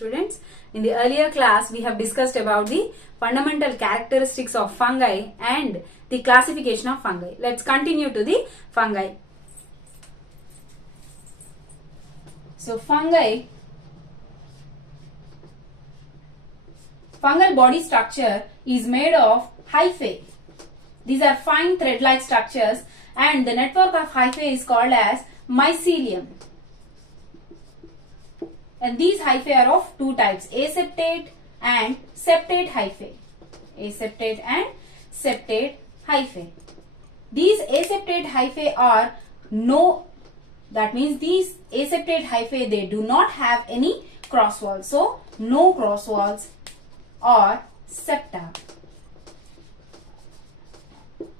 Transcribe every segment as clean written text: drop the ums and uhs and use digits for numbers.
students. In the earlier class, we have discussed about the fundamental characteristics of fungi and the classification of fungi. Let's continue to the fungi. So fungal body structure is made of hyphae. These are fine thread-like structures and the network of hyphae is called as mycelium. And these hyphae are of two types, aseptate and septate hyphae. Aseptate and septate hyphae. These aseptate hyphae are that means these aseptate hyphae, they do not have any cross walls. So, no cross walls or septa.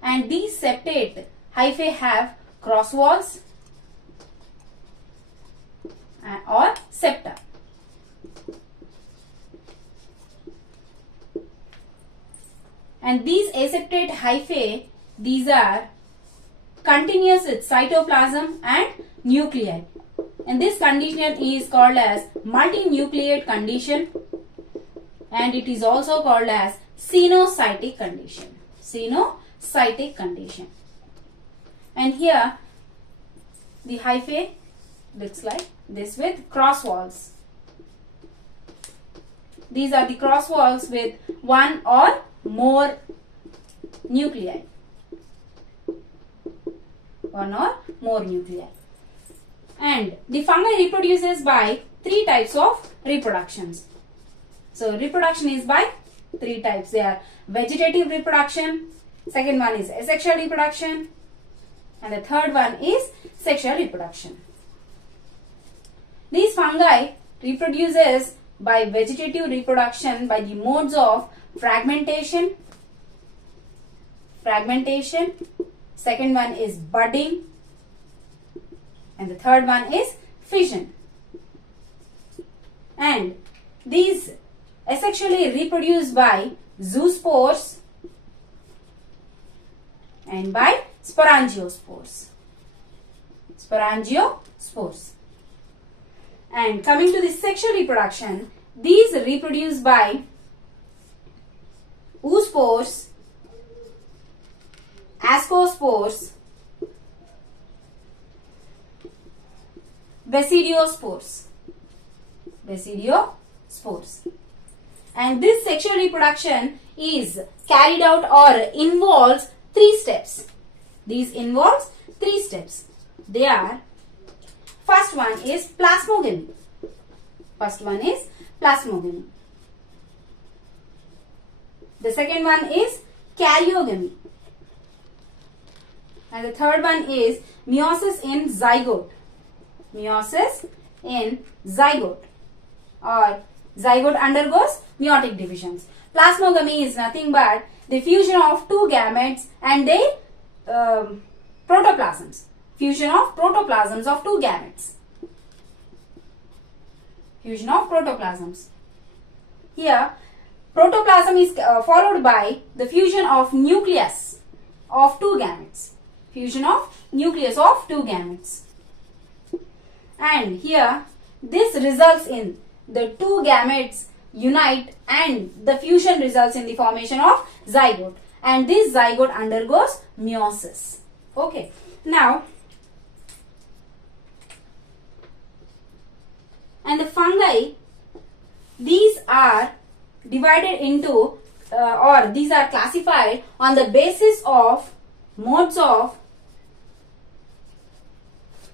And these septate hyphae have cross walls or septa. And these aseptate hyphae, these are continuous with cytoplasm and nuclei. And this condition is called as multinucleate condition, and it is also called as cenocytic condition. Cenocytic condition. And here the hyphae looks like this with cross walls. These are the cross walls with one or more nuclei. One or more nuclei. And the fungi reproduces by three types of reproductions. So reproduction is by three types. They are vegetative reproduction, second one is asexual reproduction, and the third one is sexual reproduction. These fungi reproduces by vegetative reproduction by the modes of fragmentation, second one is budding, and the third one is fission. And these asexually reproduce by zoospores and by sporangiospores. And coming to the sexual reproduction, these reproduce by oospores, ascospores, basidiospores. And this sexual reproduction is carried out or involves three steps. These involves three steps. They are, first one is plasmogamy. The second one is karyogamy. And the third one is meiosis in zygote. Or zygote undergoes meiotic divisions. Plasmogamy is nothing but the fusion of two gametes and the protoplasms. Fusion of protoplasms of two gametes. Here, protoplasm is followed by the fusion of nucleus of two gametes. And here, this results in the two gametes unite and the fusion results in the formation of zygote. And this zygote undergoes meiosis. Okay. Now, and the fungi, these are divided into or these are classified on the basis of modes of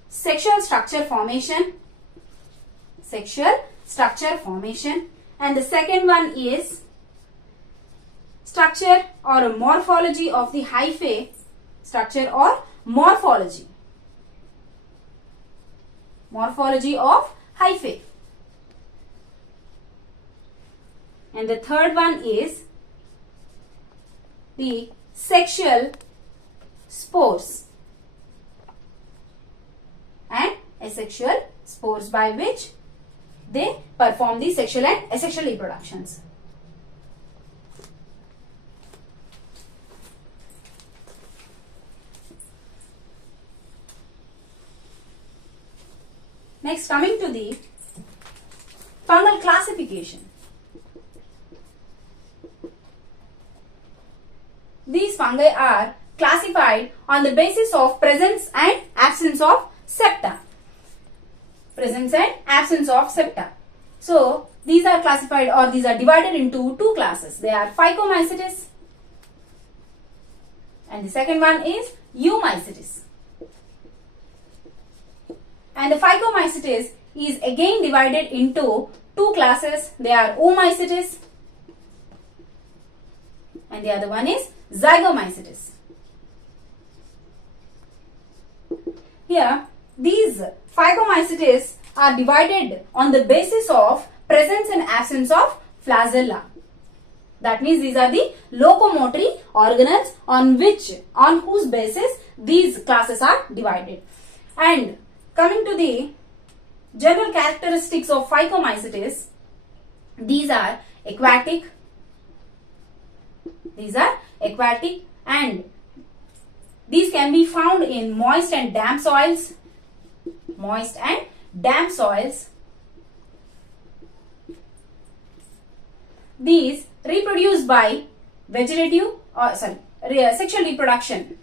sexual structure formation, and the second one is structure or morphology of the hyphae, morphology of hyphae. And the third one is the sexual spores and asexual spores, by which they perform the sexual and asexual reproductions. Next, coming to the Fungal classification. These fungi are classified on the basis of presence and absence of septa. Presence and absence of septa. So, these are classified, or these are divided into two classes. They are phycomycetes and the second one is eumycetes. And the phycomycetes is again divided into two classes. They are oomycetes and the other one is zygomycetes. Here, these phycomycetes are divided on the basis of presence and absence of flagella. That means these are the locomotory organelles on whose basis these classes are divided. And coming to the general characteristics of phycomycetes, these are aquatic. And these can be found in moist and damp soils. These reproduce by sexual reproduction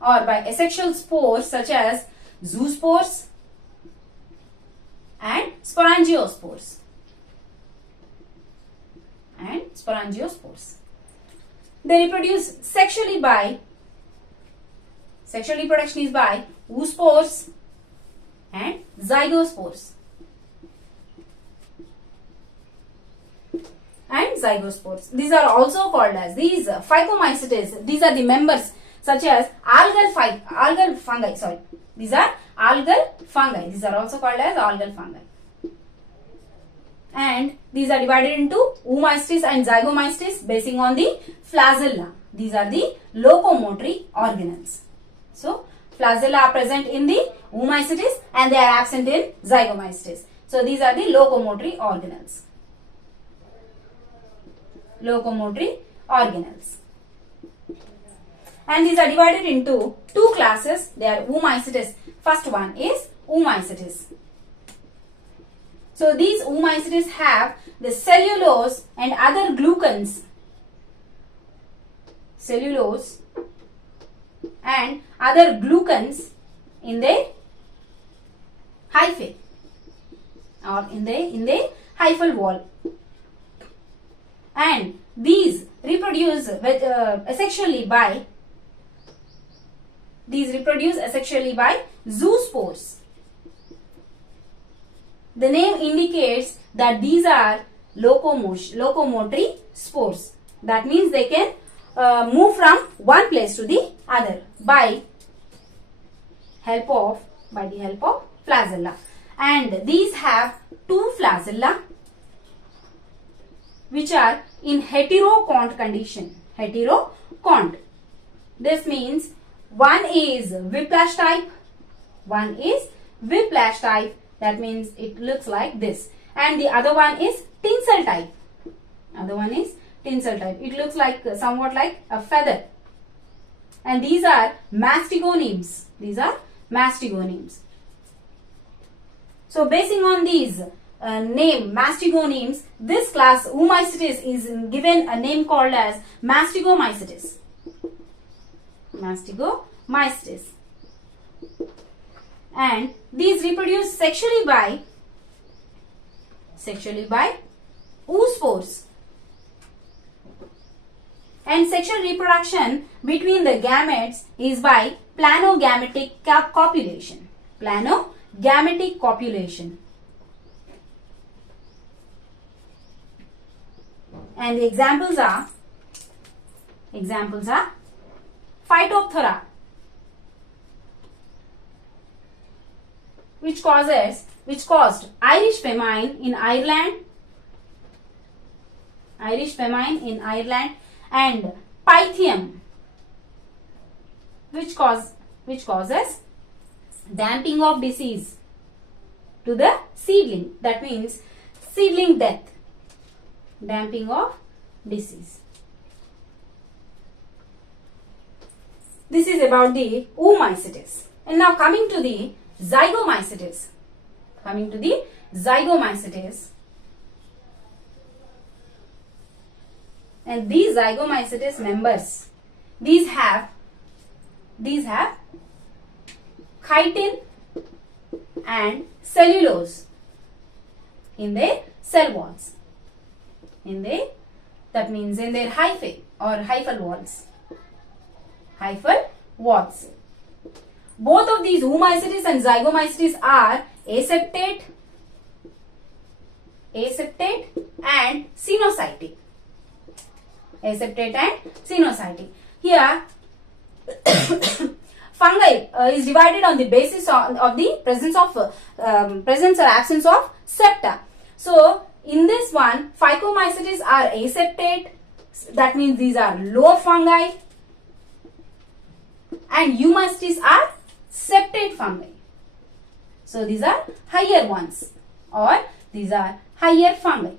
or by asexual spores such as zoospores and sporangiospores. They reproduce sexually by, sexual reproduction is by oospores and zygospores. These are also called as, these phycomycetes, these are the members such as algal fungi. These are algal fungi. These are also called as algal fungi. And these are divided into oomycetes and zygomycetes basing on the flagella. These are the locomotory organelles. So, flagella are present in the oomycetes and they are absent in zygomycetes. So, these are the locomotory organelles. And these are divided into two classes. They are oomycetes. First one is oomycetes. So, these oomycetes have the cellulose and other glucans. In their hyphae or in the hyphal wall. And these reproduce asexually by zoospores. The name indicates that these are locomotory spores. That means they can move from one place to the other by the help of flagella. And these have two flagella which are in heterocont condition. This means one is whiplash type. That means it looks like this. And the other one is tinsel type. It looks like somewhat like a feather. And these are mastigonemes. So basing on these name mastigonemes, this class oomycetes is given a name called as mastigomycetes. And these reproduce sexually by oospores. And sexual reproduction between the gametes is by planogametic copulation. And the examples are Phytophthora, which caused Irish famine in Ireland, and Pythium, which causes damping of disease to the seedling. That means seedling death, damping of disease. This is about the oomycetes. And now coming to the zygomycetes. And these zygomycetes members, these have chitin and cellulose in their cell walls. That means in their hyphae or hyphal walls. Both of these oomycetes and zygomycetes are aseptate and cenocytic. Here, fungi is divided on the basis of the presence or absence of septa. So, in this one, phycomycetes are aseptate. That means these are lower fungi. And oomycetes are septate fungi. So, these are higher ones, or these are higher fungi.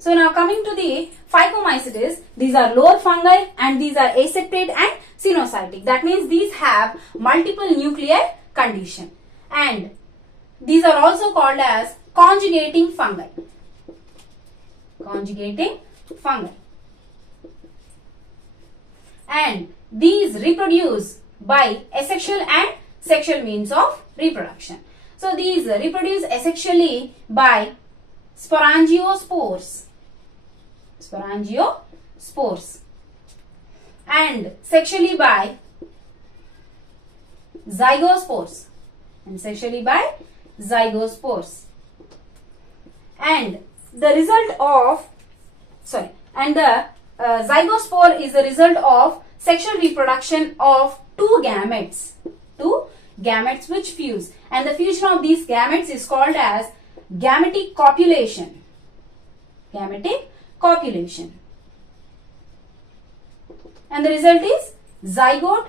So, now coming to the phycomycetes, these are lower fungi and these are aseptate and cenocytic. That means these have multiple nuclear condition, and these are also called as conjugating fungi. And these reproduce by asexual and sexual means of reproduction. So, these reproduce asexually by sporangiospores and sexually by zygospores. And the zygospore is the result of sexual reproduction of two gametes which fuse, and the fusion of these gametes is called as gametic copulation. And the result is zygote,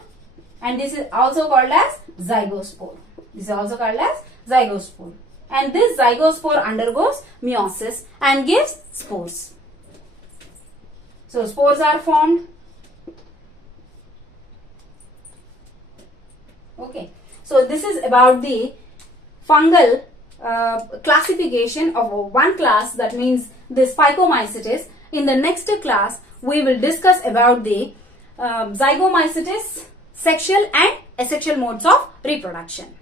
and this is also called as zygospore. And this zygospore undergoes meiosis and gives spores. So, spores are formed. Okay. So, this is about the fungal classification of one class, that means this phycomycetes. In the next class, we will discuss about the zygomycetes, sexual and asexual modes of reproduction.